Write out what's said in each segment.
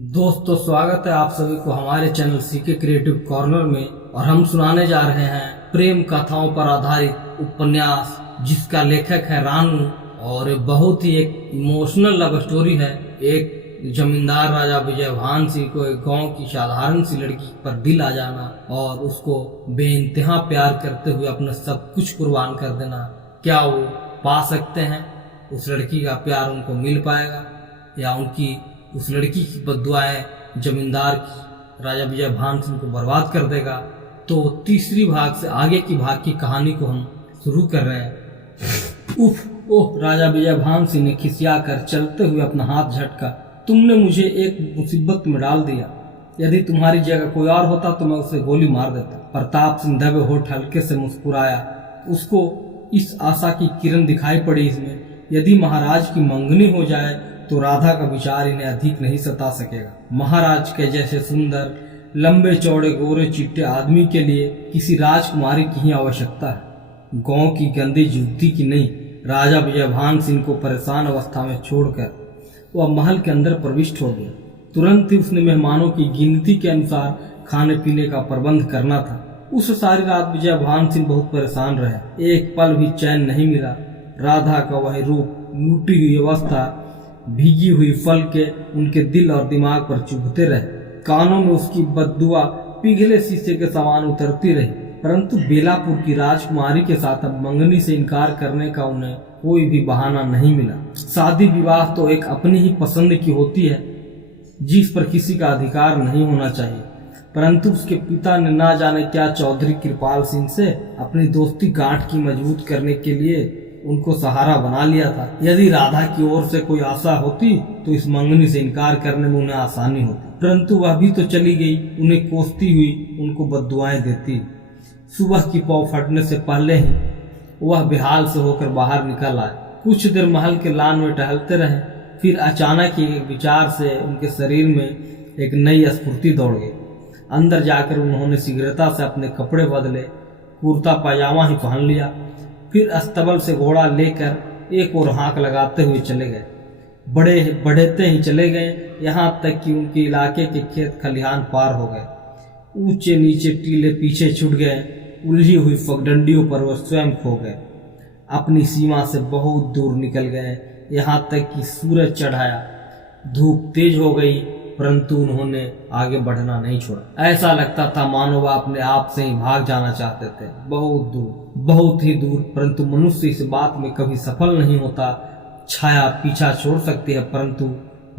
दोस्तों, स्वागत है आप सभी को हमारे चैनल सीके क्रिएटिव कॉर्नर में। और हम सुनाने जा रहे हैं प्रेम कथाओं पर आधारित उपन्यास जिसका लेखक है रानू। और बहुत ही एक इमोशनल लव स्टोरी है। एक जमींदार राजा विजयभान सिंह को एक गांव की साधारण सी लड़की पर दिल आ जाना और उसको बेइंतहा प्यार करते हुए अपना सब कुछ कुर्बान कर देना। क्या वो पा सकते हैं? उस लड़की का प्यार उनको मिल पाएगा या उनकी उस लड़की की बद्दुआएं जमींदार की राजा विजयभान सिंह को बर्बाद कर देगा? तो तीसरी भाग से आगे की भाग की कहानी को हम शुरू कर रहे हैं। उफ ओह! राजा विजयभान सिंह ने खिसिया कर चलते हुए अपना हाथ झटका। तुमने मुझे एक मुसीबत में डाल दिया। यदि तुम्हारी जगह कोई और होता तो मैं उसे गोली मार देता। प्रताप सिंह दबे होठ हल्के से मुस्कुराया। उसको इस आशा की किरण दिखाई पड़ी इसमें। यदि महाराज की मंगनी हो जाए तो राधा का विचार इन्हें अधिक नहीं सता सकेगा। महाराज के जैसे सुंदर, लंबे चौड़े, गोरे चिट्टे आदमी के लिए किसी राजकुमारी की ही आवश्यकता है, गांव की गंदी जुत्ती की नहीं। राजा विजयभान सिंह को परेशान अवस्था में छोड़कर वह महल के अंदर प्रविष्ट हो गया। तुरंत ही उसने मेहमानों की गिनती के अनुसार खाने पीने का प्रबंध करना था। उस सारी रात विजयभान सिंह बहुत परेशान रहे। एक पल भी चैन नहीं मिला। राधा का वही रूप, लूटी हुई अवस्था, भीगी हुई फल के उनके दिल और दिमाग पर चुभते रहे। कानों में उसकी बद्दुआ पिघले शीशे के समान उतरती रही। परंतु बेलापुर की राजकुमारी के साथ अब मंगनी से इनकार करने का उन्हें कोई भी बहाना नहीं मिला। शादी विवाह तो एक अपनी ही पसंद की होती है जिस पर किसी का अधिकार नहीं होना चाहिए। परंतु उसके पिता ने ना जाने क्या चौधरी कृपाल सिंह से अपनी दोस्ती गांठ की मजबूत करने के लिए उनको सहारा बना लिया था। यदि राधा की ओर से कोई आशा होती तो इस मंगनी से इनकार करने में उन्हें आसानी होती। परंतु वह भी तो चली गई, उन्हें कोसती हुई, उनको बद्दुआएं देती। सुबह की पौ फटने से पहले ही वह बेहाल से होकर बाहर निकल आए। कुछ देर महल के लान में टहलते रहे। फिर अचानक ही एक विचार से उनके शरीर में एक नई स्फूर्ति दौड़ गई। अंदर जाकर उन्होंने शीघ्रता से अपने कपड़े बदले, कुर्ता पायजामा ही पहन लिया। फिर अस्तबल से घोड़ा लेकर एक और हाँक लगाते हुए चले गए। बढ़ते ही चले गए, यहाँ तक कि उनके इलाके के खेत खलिहान पार हो गए। ऊंचे नीचे टीले पीछे छूट गए। उलझी हुई पगडंडियों पर वह स्वयं खो गए। अपनी सीमा से बहुत दूर निकल गए, यहाँ तक कि सूरज चढ़ाया। धूप तेज हो गई, परंतु उन्होंने आगे बढ़ना नहीं छोड़ा। ऐसा लगता था मानो वह अपने आप से ही भाग जाना चाहते थे, बहुत दूर, बहुत ही दूर। परंतु मनुष्य इस बात में कभी सफल नहीं होता। छाया पीछा छोड़ सकती है, परंतु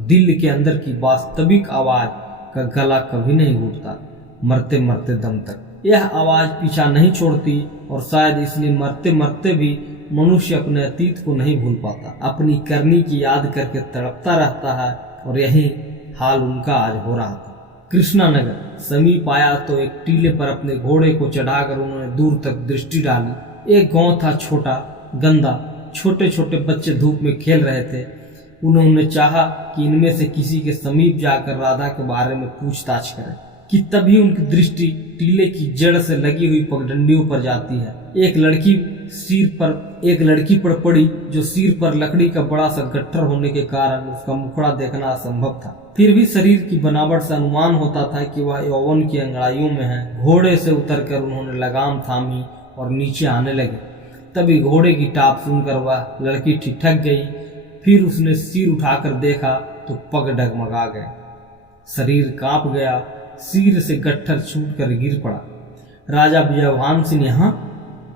दिल के अंदर की वास्तविक आवाज का गला कभी नहीं घूटता, मरते मरते दम तक। यह आवाज पीछा नहीं छोड़ती और शायद इसलिए मरते मरते भी मनुष्य अपने अतीत को नहीं भूल पाता, अपनी करनी की याद करके तड़पता रहता है। और यही हाल उनका आज हो रहा था। कृष्णानगर समीप आया तो एक टीले पर अपने घोड़े को चढ़ाकर उन्होंने दूर तक दृष्टि डाली। एक गांव था, छोटा, गंदा। छोटे छोटे बच्चे धूप में खेल रहे थे। उन्होंने चाहा कि इनमें से किसी के समीप जाकर राधा के बारे में पूछताछ करें कि तभी उनकी दृष्टि टीले की जड़ से लगी हुई पगडंडियों पर जाती है। एक लड़की पर पड़ी जो सिर पर लकड़ी का बड़ा सा गट्ठर होने के कारण उसका मुखड़ा देखना असंभव था। फिर भी शरीर की बनावट से अनुमान होता था कि वह यौवन की अंगड़ाइयों में है। घोड़े से उतरकर उन्होंने लगाम थामी और नीचे आने लगे। तभी घोड़े की टाप सुनकर वह लड़की ठिठक गई। फिर उसने सिर उठाकर देखा तो पग डगमगा गए, शरीर कांप गया, सिर से गट्ठर छूटकर गिर पड़ा। राजा विजयभान सिंह यहाँ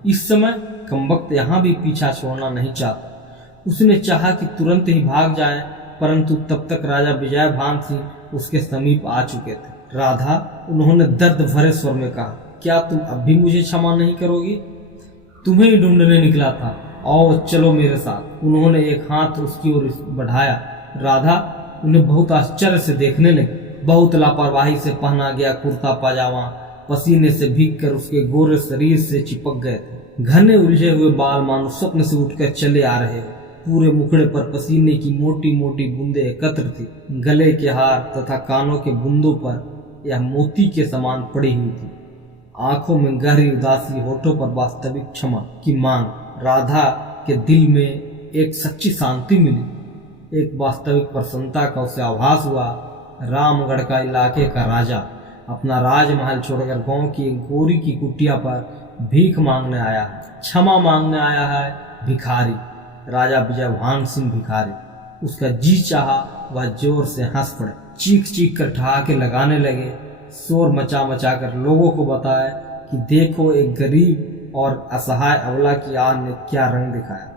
इस समय कमबख्त यहाँ भी पीछा छोड़ना नहीं चाहता। उसने चाहा कि तुरंत ही भाग जाए, परंतु तब तक राजा विजयभान सिंह उसके समीप आ चुके थे। राधा, उन्होंने दर्द भरे स्वर में कहा, क्या तुम अब भी मुझे क्षमा नहीं करोगी? तुम्हें ही ढूंढने निकला था, आओ चलो मेरे साथ। उन्होंने एक हाथ उसकी ओर बढ़ाया। राधा उन्हें बहुत आश्चर्य से देखने लगी। बहुत लापरवाही से पहना गया कुर्ता पाजामा पसीने से भीगकर उसके गोरे शरीर से चिपक गए थे। घने उलझे हुए बाल मानो स्वप्न से उठकर चले आ रहे हो। पूरे मुखड़े पर पसीने की मोटी मोटी बूंदें एकत्र थी। गले के हार तथा कानों के बूंदों पर यह मोती के समान पड़ी हुई थी। आंखों में गहरी उदासी, होठों पर वास्तविक क्षमा की मांग। राधा के दिल में एक सच्ची शांति मिली, एक वास्तविक प्रसन्नता का उसे आभास हुआ। रामगढ़ का इलाके का राजा अपना राजमहल छोड़कर गांव की एक गोरी की कुटिया पर भीख मांगने आया है, क्षमा मांगने आया है। भिखारी राजा विजयभान सिंह भिखारी। उसका जी चाहा वह जोर से हंस पड़े, चीख चीख कर ठहाके लगाने लगे, शोर मचा मचा कर लोगों को बताया कि देखो एक गरीब और असहाय अबला की आग ने क्या रंग दिखाया।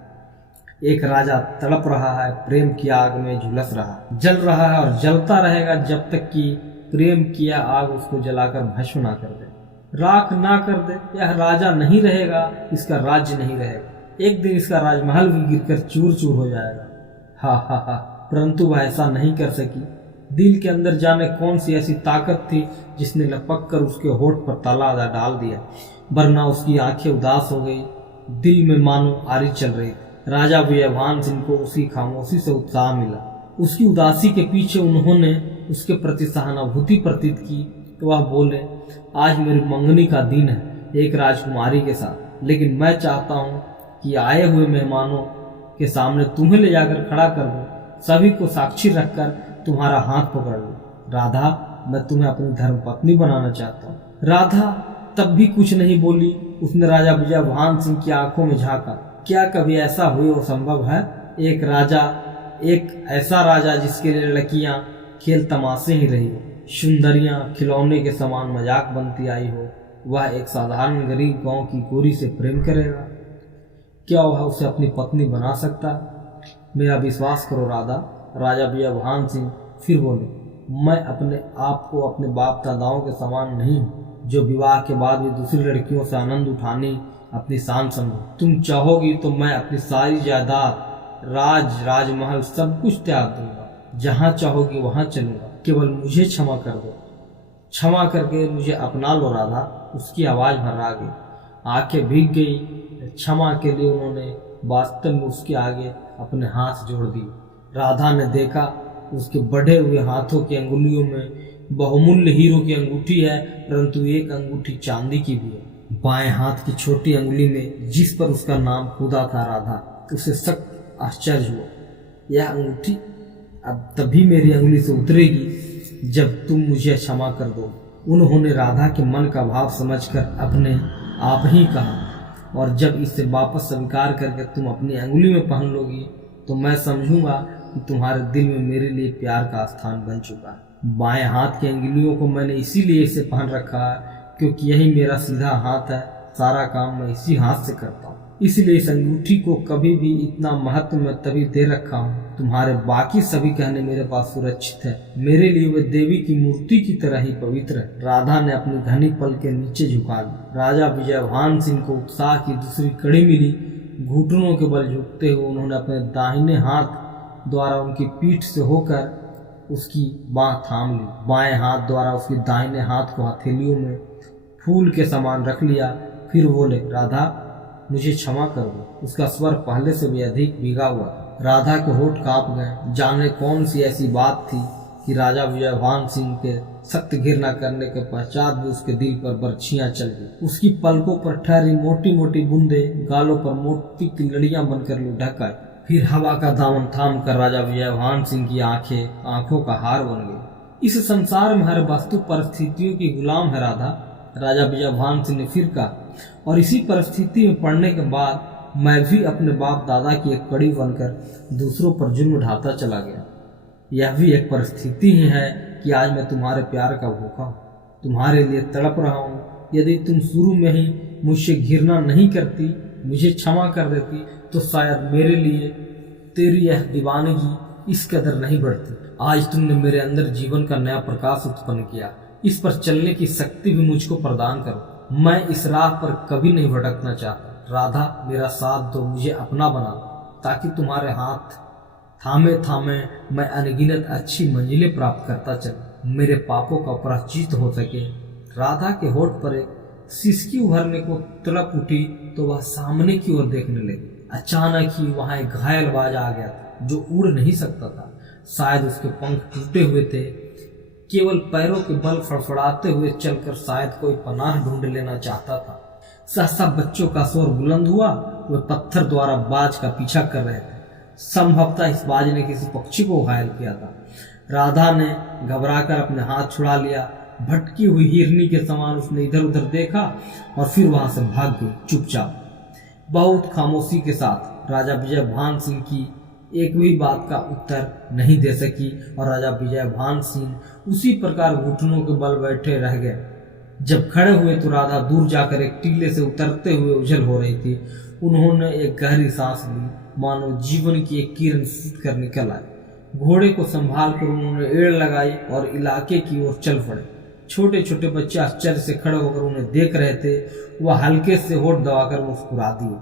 एक राजा तड़प रहा है, प्रेम की आग में झुलस रहा, जल रहा है और जलता रहेगा जब तक कि प्रेम किया आग उसको जलाकर भस्म ना कर दे, राख ना कर दे। यह राजा नहीं रहेगा, इसका राज्य नहीं रहेगा, एक दिन इसका राजमहल भी गिरकर चूर चूर हो जाएगा। हा हा हा। परंतु वह ऐसा नहीं कर सकी। दिल के अंदर जाने कौन सी ऐसी ताकत थी जिसने लपक कर उसके होठ पर ताला डाल दिया, वरना उसकी आंखें उदास हो गई, दिल में मानो आरी चल रही थी। राजा विजयभान सिंह को उसकी खामोशी से उत्साह मिला। उसकी उदासी के पीछे उन्होंने उसके प्रति सहानुभूति प्रतीत की तो वह बोले, आज मेरी मंगनी का दिन है एक राजकुमारी के साथ, लेकिन मैं चाहता हूँ कि आए हुए मेहमानों के सामने तुम्हें ले जाकर खड़ा कर दूं, सभी को साक्षी रखकर तुम्हारा हाथ पकड़ लूं। राधा, मैं तुम्हें अपनी धर्मपत्नी बनाना चाहता हूँ। राधा तब भी कुछ नहीं बोली। उसने राजा विजयभान सिंह की आंखों में झांका। क्या कभी ऐसा हुई और संभव है? एक ऐसा राजा जिसके लिए लड़कियां खेल तमाशे ही रही हो, सुंदरियां खिलौने के समान मजाक बनती आई हो, वह एक साधारण गरीब गांव की गोरी से प्रेम करेगा? क्या वह उसे अपनी पत्नी बना सकता? मेरा विश्वास करो राधा। राजा विजयभान सिंह फिर बोले, मैं अपने आप को अपने बाप दादाओं के समान नहीं हूँ, जो विवाह के बाद भी दूसरी लड़कियों से आनंद उठाने अपनी शान समझो। तुम चाहोगी तो मैं अपनी सारी जायदाद, राजमहल सब कुछ त्याग दूंगा, जहाँ चाहोगी वहाँ चलूंगा, केवल मुझे क्षमा कर दो, क्षमा करके मुझे अपना लो राधा। उसकी आवाज भर्रा गई, आंखें भीग गई। क्षमा के लिए उन्होंने वास्तव में उसके आगे अपने हाथ जोड़ दिए। राधा ने देखा उसके बढ़े हुए हाथों की अंगुलियों में बहुमूल्य हीरो की अंगूठी है, परंतु एक अंगूठी चांदी की भी है। बाएं हाथ की छोटी अंगुली में जिस पर उसका नाम खुदा था राधा, उसे सख्त आश्चर्य हुआ। यह अंगूठी अब तभी मेरी अंगुली से उतरेगी जब तुम मुझे क्षमा कर दो। उन्होंने राधा के मन का भाव समझकर अपने आप ही कहा, और जब इसे वापस स्वीकार करके तुम अपनी अंगुली में पहन लोगी तो मैं समझूंगा कि तुम्हारे दिल में मेरे लिए प्यार का स्थान बन चुका है। बाएं हाथ की अंगुलियों को मैंने इसीलिए इसे पहन रखा है क्योंकि यही मेरा सीधा हाथ है, सारा काम मैं इसी हाथ से करता हूँ, इसलिए इस अंगूठी को कभी भी इतना महत्व मैं तभी दे रखा हूँ। तुम्हारे बाकी सभी कहने मेरे पास सुरक्षित है, मेरे लिए वे देवी की मूर्ति की तरह ही पवित्र है। राधा ने अपनी घनी पल के नीचे झुका ली। राजा विजयभान सिंह को उत्साह की दूसरी कड़ी मिली। घुटनों के बल झुकते हुए उन्होंने अपने दाहिने हाथ द्वारा उनकी पीठ से होकर उसकी बांह थाम ली, बाएं हाथ द्वारा उसकी दाहिने हाथ को हथेलियों में फूल के समान रख लिया। फिर बोले, राधा मुझे क्षमा कर दो। उसका स्वर पहले से भी अधिक भीगा हुआ था। राधा के होठ कांप गए। जाने कौन सी ऐसी बात थी कि राजा विजयभान सिंह के सख्त घृणा करने के पश्चात भी उसके दिल पर बर्छियां चल गई। उसकी पलकों पर ठहरी मोटी मोटी बूंदे गालों पर मोती की लड़ियां बनकर लुढ़क आई। फिर हवा का दामन थाम कर राजा विजयभान सिंह की आंखों का हार बन गई। इस संसार में हर वस्तु परिस्थितियों की गुलाम है राधा, राजा विजयभान सिंह ने फिर कहा, और इसी परिस्थिति में पड़ने के बाद मैं भी अपने बाप दादा की एक कड़ी बनकर दूसरों पर जुल्म ढाता चला गया। यह भी एक परिस्थिति ही है कि आज मैं तुम्हारे प्यार का भूखा हूँ, तुम्हारे लिए तड़प रहा हूँ। यदि तुम शुरू में ही मुझसे घृणा नहीं करती, मुझे क्षमा कर देती, तो शायद मेरे लिए तेरी यह दीवानगी इस कदर नहीं बढ़ती। आज तुमने मेरे अंदर जीवन का नया प्रकाश उत्पन्न किया, इस पर चलने की शक्ति भी मुझको प्रदान करो। मैं इस राह पर कभी नहीं भटकना चाहता। राधा, मेरा साथ दो, मुझे अपना बना दो, ताकि तुम्हारे हाथ थामे थामे मैं अनगिनत अच्छी मंजिलें प्राप्त करता चलूं, मेरे पापों का प्रायश्चित हो सके। राधा के होठ पर एक सिसकी उभरने को तड़प उठी तो वह सामने की ओर देखने लगी। अचानक ही वहां एक घायल बाज आ गया था जो उड़ नहीं सकता था। शायद उसके पंख टूटे हुए थे, केवल पैरों के बल फड़फड़ाते हुए चलकर शायद कोई पनाह ढूंढ लेना चाहता था। सहसा बच्चों का शोर बुलंद हुआ। वे पत्थर द्वारा बाज का पीछा कर रहे थे। संभवतः इस बाज ने किसी पक्षी को घायल किया था। राधा ने घबराकर अपने हाथ छुड़ा लिया। भटकी हुई हिरनी के समान उसने इधर उधर देखा और फिर वहां से भाग गई चुपचाप। बहुत खामोशी के साथ राजा विजय भान सिंह की एक भी बात का उत्तर नहीं दे सकी और राजा विजय भान सिंह उसी प्रकार घुटनों के बल बैठे रह गए। जब खड़े हुए तो राधा दूर जाकर एक टीले से उतरते हुए उछल हो रही थी। उन्होंने एक गहरी सांस ली, मानो जीवन की एक किरण फूट कर निकल आई। घोड़े को संभाल कर उन्होंने एड़ लगाई और इलाके की ओर चल पड़े। छोटे छोटे बच्चे आश्चर्य से खड़े होकर उन्हें देख रहे थे। वह हल्के से होठ दबाकर मुस्कुरा दिए।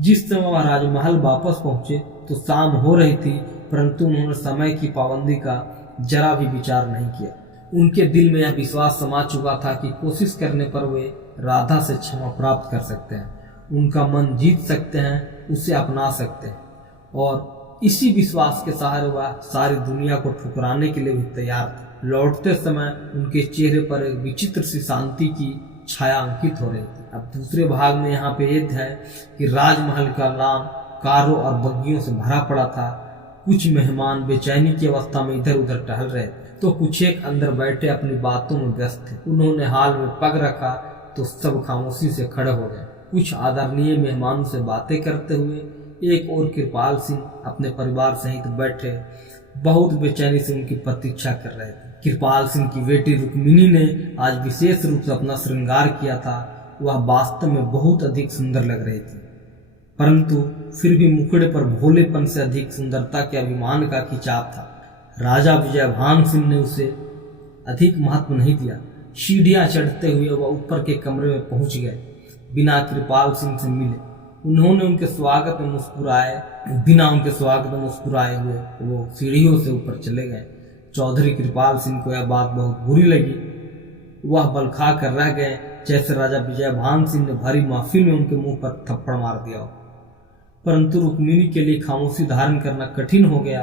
जिस समय वह राजमहल वापस पहुंचे तो शाम हो रही थी, परंतु उन्होंने समय की पाबंदी का जरा भी विचार नहीं किया। उनके दिल में यह विश्वास समा चुका था कि कोशिश करने पर वे राधा से क्षमा प्राप्त कर सकते हैं, उनका मन जीत सकते हैं, उसे अपना सकते हैं। और इसी विश्वास के सहारे वह सारी दुनिया को ठुकराने के लिए भी तैयार थे। लौटते समय उनके चेहरे पर एक विचित्र सी शांति की छाया अंकित हो रही थी। अब दूसरे भाग में यहाँ पे ये है कि राजमहल का लाम कारों और बग्गियों से भरा पड़ा था। कुछ मेहमान बेचैनी की अवस्था में इधर उधर टहल रहे थे, तो कुछ एक अंदर बैठे अपनी बातों में व्यस्त थे। उन्होंने हाल में पग रखा तो सब खामोशी से खड़े हो गए। कुछ आदरणीय मेहमानों से बातें करते हुए, एक और कृपाल सिंह अपने परिवार सहित बैठे बहुत बेचैनी से उनकी प्रतीक्षा कर रहे थे। कृपाल सिंह की बेटी रुक्मिणी ने आज विशेष रूप से अपना श्रृंगार किया था। वह वास्तव में बहुत अधिक सुंदर लग रही थी, परंतु फिर भी मुखड़े पर भोलेपन से अधिक सुंदरता के अभिमान का खिंचाव था। राजा विजय भान सिंह ने उसे अधिक महत्व नहीं दिया। सीढ़ियां चढ़ते हुए वह ऊपर के कमरे में पहुंच गए। बिना कृपाल सिंह से मिले उन्होंने उनके स्वागत में मुस्कुराए हुए वो सीढ़ियों से ऊपर चले गए। चौधरी कृपाल सिंह को यह बात बहुत बुरी लगी। वह बल खा कर रह गए, जैसे राजा विजय भान सिंह ने भारी महफिल में उनके मुंह पर थप्पड़ मार दिया हो। परंतु रुक्मिणी के लिए खामोशी धारण करना कठिन हो गया।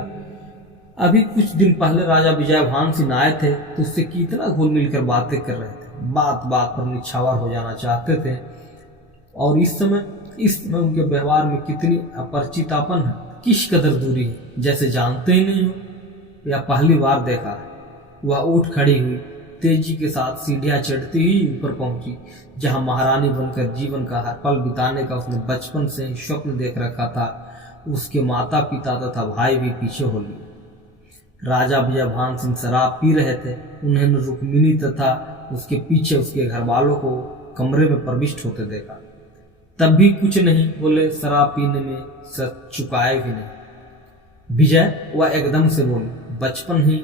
अभी कुछ दिन पहले राजा विजय भान सिंह आए थे तो उससे कितना घुल मिलकर बातें कर रहे थे, बात बात पर निछावर हो जाना चाहते थे। और इस समय उनके व्यवहार में कितनी अपरिचितापन है, किस कदर दूरी है, जैसे जानते ही नहीं हो या पहली बार देखा है। वह उठ खड़ी हुई, तेजी के साथ सीढ़ियां चढ़ती हुई ऊपर पहुंची, जहां महारानी बनकर जीवन का हर पल बिताने का उसने बचपन से ही स्वप्न देख रखा था। उसके माता पिता तथा भाई भी पीछे हो लिए। राजा विजय भान सिंह शराब पी रहे थे। उन्होंने रुक्मिणी तथा उसके पीछे उसके घर वालों को कमरे में प्रविष्ट होते देखा। तब भी कुछ नहीं बोले, शराब पीने में सच चुकाए भी नहीं। विजय वह एकदम से बोली। बचपन ही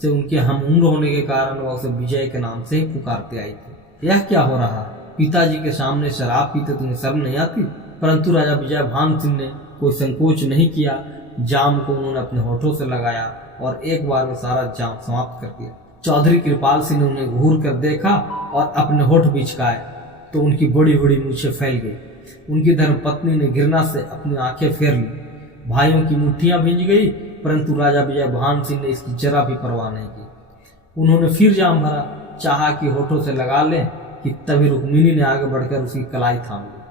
से उनके हम उम्र होने के कारण वह उसे विजय के नाम से ही पुकारते आई थी। यह क्या हो रहा है? पिताजी के सामने शराब पीते तुम्हें शर्म नहीं आती? परंतु राजा विजय भान सिंह ने कोई संकोच नहीं किया। जाम को उन्होंने अपने होठों से लगाया और एक बार में सारा जाम समाप्त कर दिया। चौधरी कृपाल सिंह ने उन्हें घूर कर देखा और अपने होठ बिचकाए तो उनकी बड़ी बड़ी मूछें फैल गई। उनकी धर्मपत्नी ने घृणा से अपनी आंखें फेर ली। भाइयों की मुट्ठियां भींज गई, परंतु राजा विजय भान सिंह ने इसकी जरा भी परवाह नहीं की। उन्होंने फिर जाम भरा, चाहा कि होठों से लगा लें कि तभी रुक्मिणी ने आगे बढ़कर उसकी कलाई थाम ली।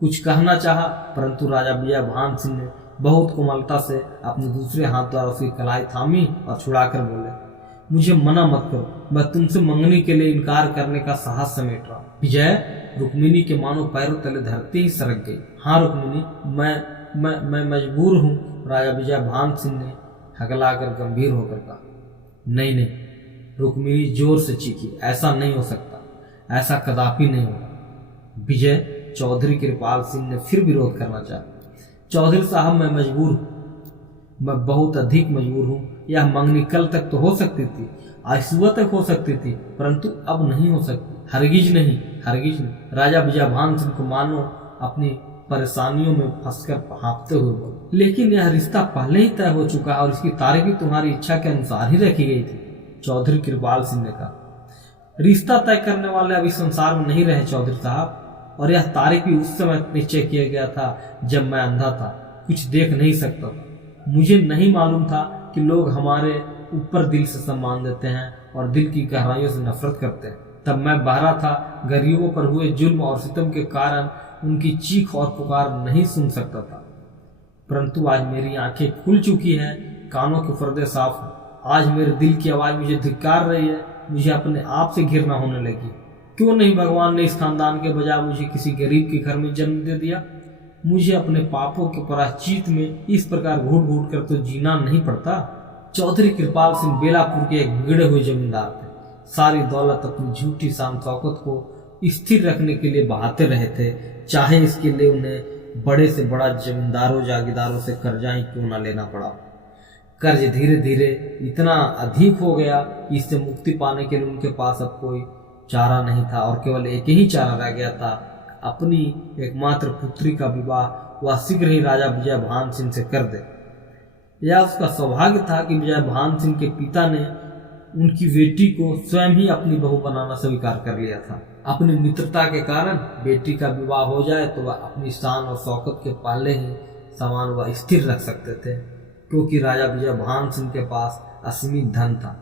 कुछ कहना चाहा, परंतु राजा विजय भान सिंह ने बहुत कोमलता से अपने दूसरे हाथ द्वारा उसकी कलाई थामी और छुड़ाकर बोले, मुझे मना मत करो, मैं तुमसे मंगनी के लिए इनकार करने का साहस समेट रहा हूँ। विजय रुक्मिणी के मानो पैरों तले धरती ही सरक गई। हाँ रुक्मिणी, मैं मजबूर हूँ, राजा विजय भान सिंह ने हकलाकर गंभीर होकर कहा। नहीं, रुक्मिणी जोर से चीखी, ऐसा नहीं हो सकता, ऐसा कदापि नहीं होगा। विजय चौधरी कृपाल सिंह ने फिर विरोध करना चाहा। चौधरी साहब, मैं मजबूर हूँ, मैं बहुत अधिक मजबूर हूँ। यह मंगनी कल तक तो हो सकती थी, आज सुबह तक हो सकती थी, परंतु अब नहीं हो सकती। हरगिज नहीं। राजा विजय भान सिंह को मानो अपनी परेशानियों में फंसकर हाँफते हुए बोले, लेकिन यह रिश्ता पहले ही तय हो चुका है और इसकी तारीख भी तुम्हारी इच्छा के अनुसार ही रखी गई थी। चौधरी कृपाल सिंह ने कहा, रिश्ता तय करने वाले अभी संसार में नहीं रहे चौधरी साहब, और यह तारीख भी उस समय निश्चय किया गया था जब मैं अंधा था, कुछ देख नहीं सकता था। मुझे नहीं मालूम था कि लोग हमारे ऊपर दिल से सम्मान देते हैं और दिल की गहराइयों से नफरत करते हैं। तब मैं बहरा था, गरीबों पर हुए जुल्म और सितम के कारण उनकी चीख और पुकार नहीं सुन सकता था, परंतु आज मेरी आंखें खुल चुकी हैं, कानों के पर्दे साफ हैं, आज मेरे दिल की आवाज़ मुझे धिक्कार रही है, मुझे अपने आप से घृणा होने लगी। क्यों नहीं भगवान ने इस खानदान के बजाय मुझे किसी गरीब के घर में जन्म दे दिया? मुझे अपने पापों के प्रायश्चित में इस प्रकार घूट घूट कर तो जीना नहीं पड़ता। चौधरी कृपाल सिंह बेलापुर के एक बिगड़े हुए जमींदार थे। सारी दौलत अपनी झूठी शान शौकत को स्थिर रखने के लिए बहाते रहे थे, चाहे इसके लिए उन्हें बड़े से बड़ा जमींदारों जागीरदारों से कर्जा ही क्यों न लेना पड़ा। कर्ज धीरे धीरे इतना अधिक हो गया कि इससे मुक्ति पाने के लिए उनके पास अब कोई चारा नहीं था और केवल एक ही चारा रह गया था, अपनी एकमात्र पुत्री का विवाह वह शीघ्र ही राजा विजय भान सिंह से कर दे। यह उसका सौभाग्य था कि विजय भान सिंह के पिता ने उनकी बेटी को स्वयं ही अपनी बहू बनाना स्वीकार कर लिया था। अपनी मित्रता के कारण बेटी का विवाह हो जाए तो वह अपनी शान और शौकत के पहले ही समान वह स्थिर रख सकते थे, क्योंकि राजा विजय भान सिंह के पास असीमित धन था।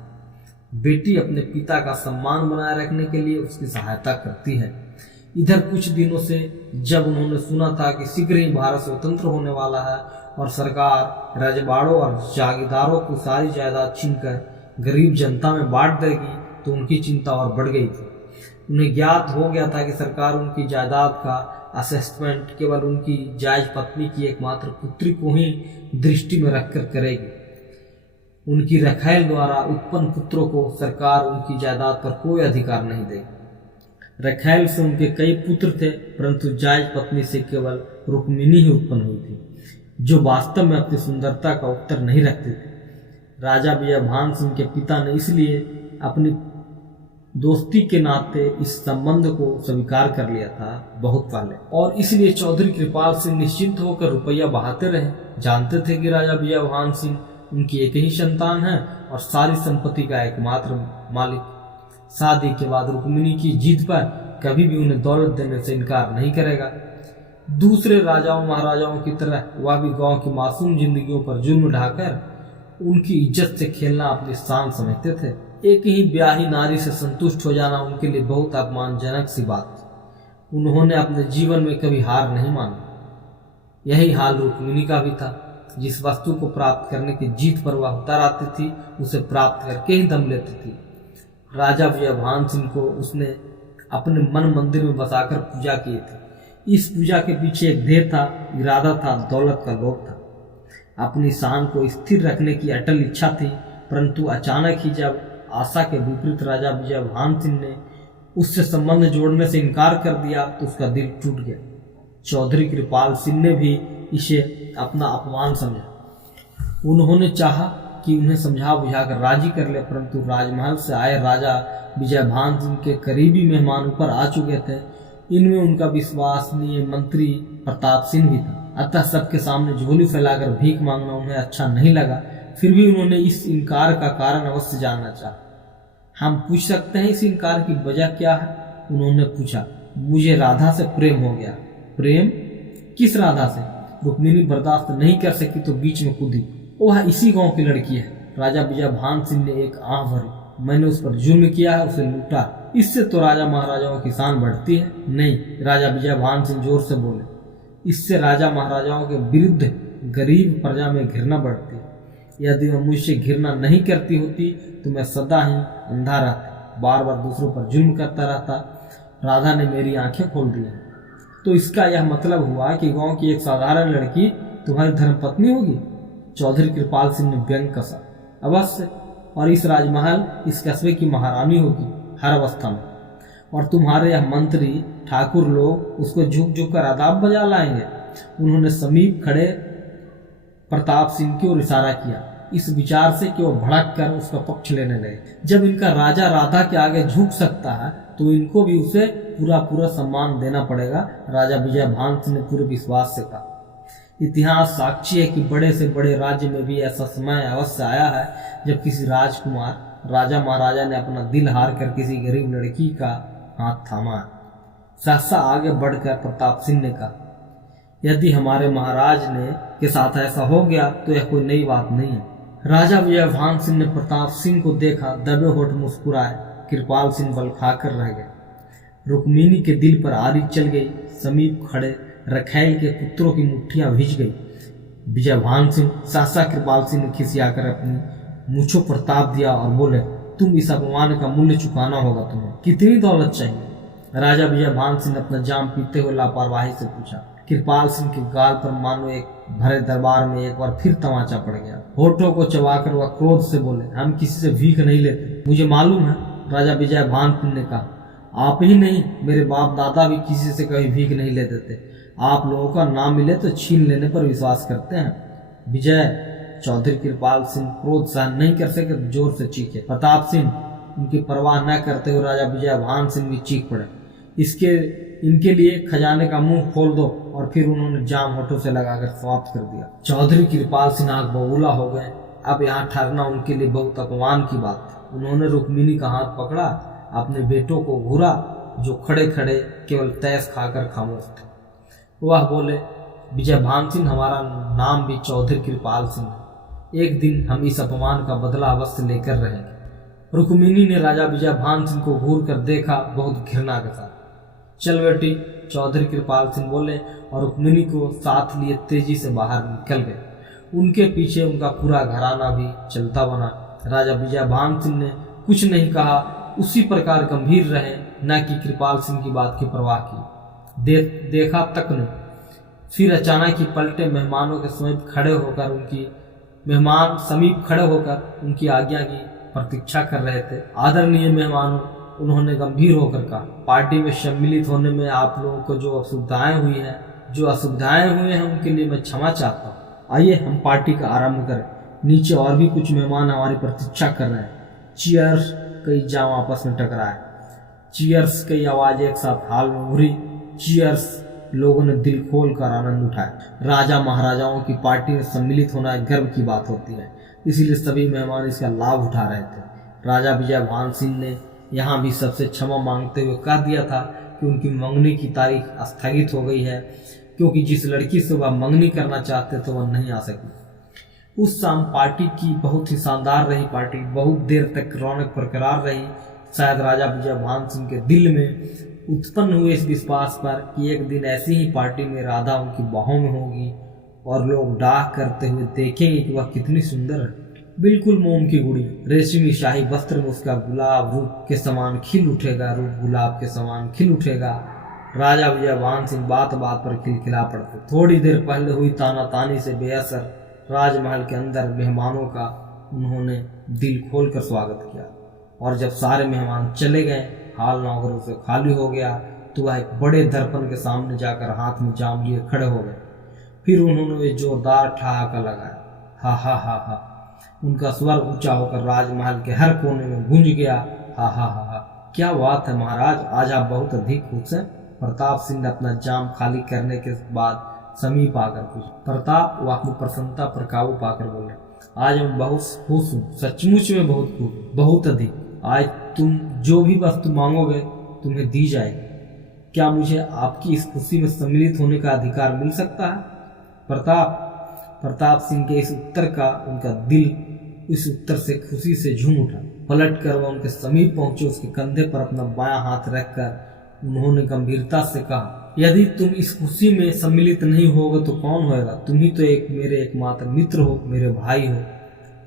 बेटी अपने पिता का सम्मान बनाए रखने के लिए उसकी सहायता करती है। इधर कुछ दिनों से जब उन्होंने सुना था कि शीघ्र ही भारत स्वतंत्र होने वाला है और सरकार रजवाड़ों और जागीरदारों को सारी जायदाद छीनकर गरीब जनता में बांट देगी, तो उनकी चिंता और बढ़ गई थी। उन्हें ज्ञात हो गया था कि सरकार उनकी जायदाद का असेसमेंट केवल उनकी जायज पत्नी की एकमात्र पुत्री को ही दृष्टि में रखकर करेगी। उनकी रखैल द्वारा उत्पन्न पुत्रों को सरकार उनकी जायदाद पर कोई अधिकार नहीं देगी। रखैल से उनके कई पुत्र थे, परंतु जायज पत्नी से केवल रुक्मिणी ही उत्पन्न हुई थी, जो वास्तव में अपनी सुंदरता का उत्तर नहीं रखती थी। राजा विजय भान सिंह के पिता ने इसलिए अपनी दोस्ती के नाते इस संबंध को स्वीकार कर लिया था बहुत पहले, और इसलिए चौधरी कृपाल सिंह निश्चिंत होकर रुपया बहाते रहे। जानते थे कि राजा विजय भान सिंह उनकी एक ही संतान है और सारी संपत्ति का एकमात्र मालिक। शादी के बाद रुक्मिणी की जिद पर कभी भी उन्हें दौलत देने से इनकार नहीं करेगा। दूसरे राजाओं महाराजाओं की तरह वह भी गांव की मासूम जिंदगियों पर जुल्म ढाकर उनकी इज्जत से खेलना अपनी शान समझते थे। एक ही ब्याही नारी से संतुष्ट हो जाना उनके लिए बहुत अपमानजनक सी बात थी। उन्होंने अपने जीवन में कभी हार नहीं मानी। यही हाल रुक्मिणी का भी था। जिस वस्तु को प्राप्त करने की जीत पर वह उतर आती थी, उसे प्राप्त करके ही दम लेती थी। राजा विजय भान सिंह को उसने अपने मन मंदिर में बसाकर पूजा की थी। इस पूजा के पीछे एक ध्येय था, इरादा था, दौलत का लोभ था। अपनी शान को स्थिर रखने की अटल इच्छा थी, परंतु अचानक ही जब आशा के विपरीत राजा विजय भान सिंह ने उससे संबंध जोड़ने से इनकार कर दिया तो उसका दिल टूट गया। चौधरी कृपाल सिंह ने भी इसे अपना अपमान समझा। उन्होंने चाहा कि उन्हें समझा बुझाकर राजी कर ले, परंतु राजमहल से आए राजा विजय भान सिंह के करीबी मेहमान ऊपर आ चुके थे। इनमें उनका विश्वसनीय मंत्री प्रताप सिंह भी था। अतः सबके सामने झोली फैलाकर भीख मांगना उन्हें अच्छा नहीं लगा। फिर भी उन्होंने इस इनकार का कारण अवश्य जानना चाहा। हम पूछ सकते हैं इस इनकार की वजह क्या है? उन्होंने पूछा। मुझे राधा से प्रेम हो गया। प्रेम? किस राधा से? रुक्मिणी बर्दाश्त नहीं कर सकी तो बीच में कूदी। वह इसी गांव की लड़की है। राजा विजय भान सिंह ने एक आह भरी। मैंने उस पर जुल्म किया है, उसे लूटा। इससे तो राजा महाराजाओं की शान बढ़ती है। नहीं, राजा विजय भान सिंह जोर से बोले। इससे राजा महाराजाओं के विरुद्ध गरीब प्रजा में घृणा बढ़ती है। यदि मैं मुझसे घृणा नहीं करती होती तो मैं सदा ही अंधा रहता, बार बार दूसरों पर जुल्म करता रहता। राधा ने मेरी आंखें खोल दी हैं। तो इसका यह मतलब हुआ कि गांव की एक साधारण लड़की तुम्हारी धर्मपत्नी होगी? चौधरी कृपाल सिंह ने व्यंग कसा। अवश्य, और इस राजमहल, इस कस्बे की महारानी होगी हर अवस्था में। और तुम्हारे यह मंत्री ठाकुर लोग उसको झुक झुक कर आदाब बजा लाएंगे। उन्होंने समीप खड़े प्रताप सिंह की ओर इशारा किया, इस विचार से कि वो भड़क कर उसका पक्ष लेने लगे। जब इनका राजा राधा के आगे झुक सकता है तो इनको भी उसे पूरा पूरा सम्मान देना पड़ेगा, राजा विजय भान सिंह ने पूरे विश्वास से कहा। इतिहास साक्षी है कि बड़े से बड़े राज्य में भी ऐसा समय अवश्य आया है जब किसी राजकुमार राजा महाराजा ने अपना दिल हार कर किसी गरीब लड़की का हाथ थामा। सहसा आगे बढ़कर प्रताप सिंह ने कहा, यदि हमारे महाराज ने के साथ ऐसा हो गया तो यह कोई नई बात नहीं है। राजा विजय भान सिंह ने प्रताप सिंह को देखा, दबे होठ मुस्कुराए। कृपाल सिंह बल खाकर रह गए। रुक्मिणी के दिल पर आरी चल गई। समीप खड़े रखैल के पुत्रों की मुट्ठियां भिज गई। विजय भान सिंह सहसा कृपाल सिंह ने खिसियाकर अपनी मुझको प्रताप दिया और बोले, तुम इस अपमान का मूल्य चुकाना होगा। तुम्हें कितनी दौलत चाहिए? राजा विजय भान सिंह ने अपना जाम पीते हुए लापरवाही से पूछा। कृपाल सिंह के गाल पर मानो एक भरे दरबार में एक बार फिर तमाचा पड़ गया। होठों को चबाकर वह क्रोध से बोले, हम किसी से भीख नहीं लेते, मुझे मालूम है। राजा विजय भान सिंह ने कहा, आप ही नहीं, मेरे बाप दादा भी किसी से कभी भीख नहीं लेते थे। आप लोगों का नाम मिले तो छीन लेने पर विश्वास करते हैं। विजय चौधरी कृपाल सिंह क्रोध सहन नहीं कर सके तो जोर से चीखे। प्रताप सिंह उनकी परवाह न करते हुए राजा विजय भान सिंह भी चीख पड़े, इनके लिए खजाने का मुंह खोल दो। और फिर उन्होंने जाम होठों से लगाकर समाप्त कर दिया। चौधरी कृपाल सिंह आग बबूला हो गए। अब यहाँ ठहरना उनके लिए बहुत अपमान की बात थी। उन्होंने रुक्मिणी का हाथ पकड़ा, अपने बेटों को घूरा जो खड़े खड़े केवल तैस खाकर खामोश थे। वह बोले, विजय भान सिंह, हमारा नाम भी चौधरी कृपाल सिंह है। एक दिन हम इस अपमान का बदला अवश्य लेकर रहेंगे। रुक्मिणी ने राजा विजय भान सिंह को घूर कर देखा, बहुत घृणा के साथ। चल बेटी, चौधरी कृपाल सिंह बोले और रुक्मिणी को साथ लिए तेजी से बाहर निकल गए। उनके पीछे उनका पूरा घराना भी चलता बना। राजा विजय भान सिंह ने कुछ नहीं कहा, उसी प्रकार गंभीर रहे, न कि कृपाल सिंह की बात की परवाह की। देखा तक नहीं। फिर अचानक ही पलटे। मेहमानों के समीप खड़े होकर उनकी आज्ञा की प्रतीक्षा कर रहे थे। आदरणीय मेहमानों, उन्होंने गंभीर होकर कहा, पार्टी में सम्मिलित होने में आप लोगों को जो असुविधाएं हुई हैं उनके लिए मैं क्षमा चाहता हूँ। आइए हम पार्टी का आरंभ करें। नीचे और भी कुछ मेहमान हमारी प्रतीक्षा कर रहे हैं। चीयर्स। कई जाम आपस में टकराए। चीयर्स। कई आवाज एक साथ हाल में उभरी। चीयर्स। लोगों ने दिल खोल कर आनंद उठाया। राजा महाराजाओं की पार्टी में सम्मिलित होना एक गर्व की बात होती है, इसीलिए सभी मेहमान इसका लाभ उठा रहे थे। राजा विजय भान सिंह ने यहाँ भी सबसे क्षमा मांगते हुए कह दिया था कि उनकी मंगनी की तारीख स्थगित हो गई है, क्योंकि जिस लड़की से वह मंगनी करना चाहते थे वह नहीं आ सकी। उस शाम पार्टी की बहुत ही शानदार रही। पार्टी बहुत देर तक रौनक बरकरार रही। शायद राजा विजय भान सिंह के दिल में उत्पन्न हुए इस विश्वास पर कि एक दिन ऐसी ही पार्टी में राधा उनकी बाहों में होगी और लोग डाह करते हुए देखेंगे कि वह कितनी सुंदर है। बिल्कुल मोम की गुड़ी, रेशमी शाही वस्त्र में उसका गुलाब रूप के समान खिल उठेगा, रूप गुलाब के समान खिल उठेगा। राजा विजय भान सिंह बात बात पर खिलखिला पड़ते। थोड़ी देर पहले हुई तानातानी से बेअसर राजमहल के अंदर मेहमानों का उन्होंने दिल खोलकर स्वागत किया। और जब सारे मेहमान चले गए, हाल नौकरों से खाली हो गया, तो वह एक बड़े दर्पण के सामने जाकर हाथ में जाम लिए खड़े हो गए। फिर उन्होंने जोरदार ठहाका लगाया, हा हा हा हा। उनका स्वर ऊंचा होकर राजमहल के हर कोने में गूंज गया, हा हा हा हा। क्या बात है महाराज, आज आप बहुत अधिक खुश हैं? प्रताप सिंह ने अपना जाम खाली करने के बाद समीप आकर पूछा। प्रताप वो अपनी प्रसन्नता पर काबू पाकर बोले, आज मैं बहुत खुश हूँ, सचमुच में बहुत खुश, बहुत अधिक। आज तुम जो भी वस्तु मांगोगे तुम्हें दी जाएगी। क्या मुझे आपकी इस खुशी में सम्मिलित होने का अधिकार मिल सकता है? प्रताप सिंह के इस उत्तर का उनका दिल इस उत्तर से खुशी से झूम उठा। पलट कर वह उनके समीप पहुंचे। उसके कंधे पर अपना बायां हाथ रखकर उन्होंने गंभीरता से कहा, यदि तुम इस खुशी में सम्मिलित नहीं होगे तो कौन होगा? तुम ही तो मेरे एकमात्र मित्र हो, मेरे भाई हो,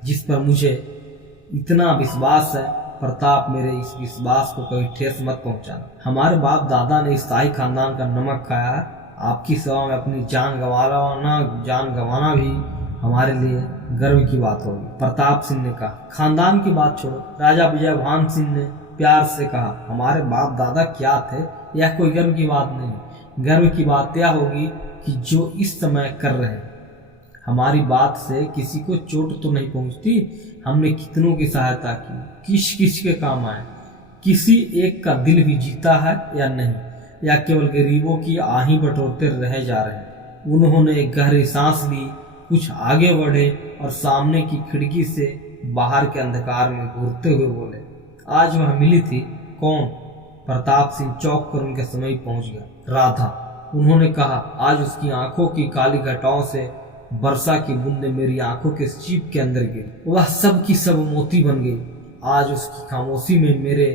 जिस पर मुझे इतना विश्वास है। प्रताप, मेरे इस विश्वास को कभी ठेस मत पहुंचाना। हमारे बाप दादा ने इस शाही खानदान का नमक खाया है। आपकी सेवा में अपनी जान गंवाना भी हमारे लिए गर्व की बात होगी। प्रताप सिंह ने कहा, खानदान की बात छोड़ो। राजा विजय भान सिंह ने प्यार से कहा, हमारे बाप दादा क्या थे, यह कोई गर्व की बात नहीं। गर्व की बात यह होगी कि जो इस समय कर रहे हैं। हमारी बात से किसी को चोट तो नहीं पहुंचती। हमने कितनों की सहायता की, किस के काम आए। किसी एक का दिल भी जीता है या नहीं, या केवल गरीबों की आही बटोरते रह जा रहे हैं। उन्होंने एक गहरी सांस ली, कुछ आगे बढ़े और सामने की खिड़की से बाहर के अंधकार में घूरते हुए बोले, आज वह मिली थी। कौन? प्रताप सिंह चौंक कर उनके समीप पहुंच गया। राधा। उन्होंने कहा, आज उसकी आंखों की काली घटाओं से वर्षा की बूंदें मेरी आंखों के सीप के अंदर गिरी। वह सब की सब मोती बन गई। आज उसकी खामोशी में मेरे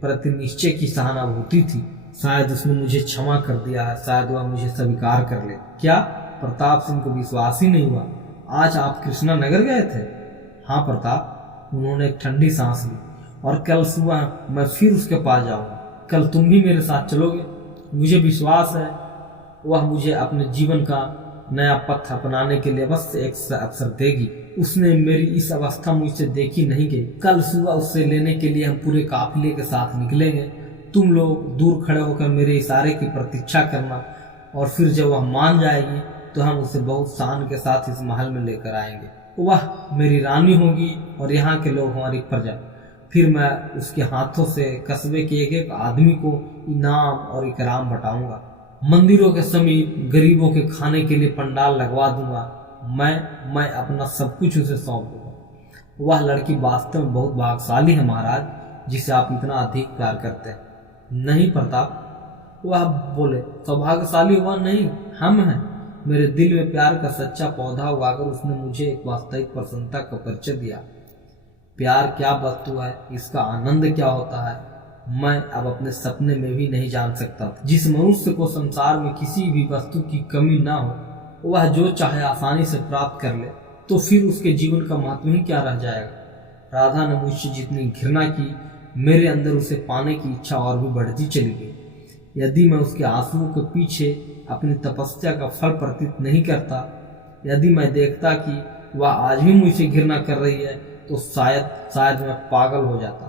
प्रति निश्चय की सहानुभूति थी। शायद उसने मुझे क्षमा कर दिया है, शायद वह मुझे स्वीकार कर ले। क्या? प्रताप सिंह को विश्वास ही नहीं हुआ। आज आप कृष्णा नगर गए थे? हाँ प्रताप, उन्होंने एक ठंडी सांस ली। और कल सुबह मैं फिर उसके पास जाऊंगा। कल तुम भी मेरे साथ चलोगे? मुझे विश्वास है वह मुझे अपने जीवन का नया पथ अपनाने के लिए बस एक अवसर देगी। उसने मेरी इस अवस्था मुझसे देखी नहीं गई। कल सुबह उससे लेने के लिए हम पूरे काफिले के साथ निकलेंगे। तुम लोग दूर खड़े होकर मेरे इशारे की प्रतीक्षा करना, और फिर जब वह मान जाएगी तो हम उसे बहुत शान के साथ इस महल में लेकर आएंगे। वह मेरी रानी होगी और यहाँ के लोग हमारी प्रजा। फिर मैं उसके हाथों से कस्बे के एक एक आदमी को इनाम और इकराम बटाऊंगा। मंदिरों के समीप गरीबों के खाने के लिए पंडाल लगवा दूंगा। मैं अपना सब कुछ उसे सौंप दूंगा। वह लड़की वास्तव में बहुत भाग्यशाली है महाराज, जिसे आप इतना अधिक प्यार करते हैं। नहीं प्रताप, वह बोले, सौभाग्यशाली हुआ नहीं, हम हैं। मेरे दिल में प्यार का सच्चा पौधा उगाकर उसने मुझे एक वास्तविक प्रसन्नता का परिचय दिया। प्यार क्या वस्तु है, इसका आनंद क्या होता है, मैं अब अपने सपने में भी नहीं जान सकता था। जिस मनुष्य को संसार में किसी भी वस्तु की कमी ना हो, वह जो चाहे आसानी से प्राप्त कर ले, तो फिर उसके जीवन का महत्व ही क्या रह जाएगा। राधा ने मुझसे जितनी घृणा की, मेरे अंदर उसे पाने की इच्छा और भी बढ़ती चली गई। यदि मैं उसके आंसुओं के पीछे अपनी तपस्या का फल प्रतीत नहीं करता, यदि मैं देखता कि वह आज भी मुझसे घृणा कर रही है, तो शायद मैं पागल हो जाता,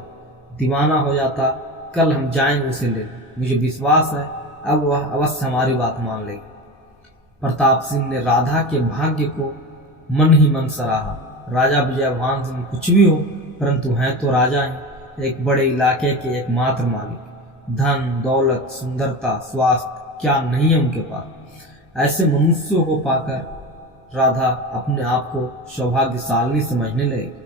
दीवाना हो जाता। कल हम जाएंगे उसे लेने। मुझे विश्वास है अब वह अवश्य हमारी बात मान लेगी। प्रताप सिंह ने राधा के भाग्य को मन ही मन सराहा। राजा विजयभान सिंह कुछ भी हो, परंतु हैं तो राजा ही, एक बड़े इलाके के एकमात्र मालिक। धन दौलत सुंदरता स्वास्थ्य क्या नहीं है उनके पास। ऐसे मनुष्यों को पाकर राधा अपने आप को सौभाग्यशाली समझने लगेगी।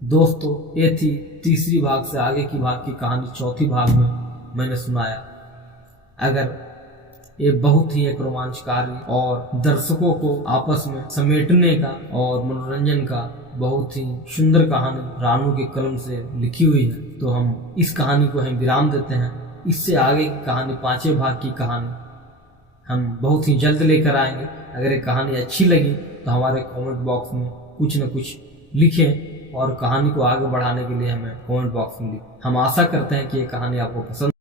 दोस्तों, ये थी तीसरी भाग से आगे की भाग की कहानी। चौथी भाग में मैंने सुनाया। अगर ये बहुत ही एक रोमांचकारी और दर्शकों को आपस में समेटने का और मनोरंजन का बहुत ही सुंदर कहानी रानू के कलम से लिखी हुई है, तो हम इस कहानी को हम विराम देते हैं। इससे आगे की कहानी, पांचवें भाग की कहानी हम बहुत ही जल्द लेकर आएंगे। अगर ये कहानी अच्छी लगी तो हमारे कमेंट बॉक्स में कुछ न कुछ लिखें, और कहानी को आगे बढ़ाने के लिए हमें कमेंट बॉक्स में लिखें। हम आशा करते हैं कि ये कहानी आपको पसंद